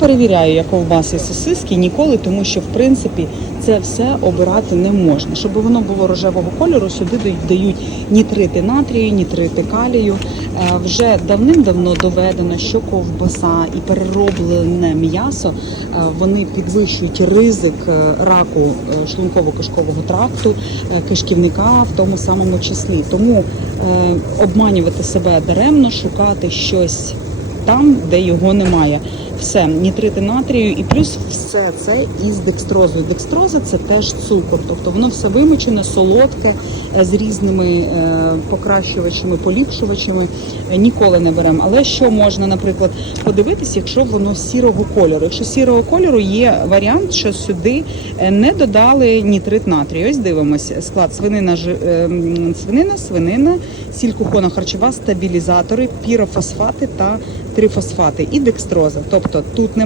перевіряю я ковбаси і сосиски ніколи, тому що в принципі це все обирати не можна. Щоб воно було рожевого кольору, сюди дають- нітрити натрію, нітрити калію. Е, Вже давним-давно доведено, що ковбаса і перероблене м'ясо е, вони підвищують ризик е, раку шлунково-кишкового тракту, кишківника в тому самому числі. Тому обманювати себе даремно, шукати щось там, де його немає. Все, нітрити натрію і плюс все це із декстрозою. Декстроза це теж цукор, тобто воно все вимочене, солодке е, з різними е, покращувачами, поліпшувачами. Е, Ніколи не беремо. Але що можна, наприклад, подивитись, якщо воно сірого кольору? Якщо сірого кольору є варіант, що сюди не додали нітрит натрію. Ось дивимося склад свинина, свинина, свинина, сіль кухонно-харчова, стабілізатори, пірофосфати та трифосфати і декстроза. Тобто тут немає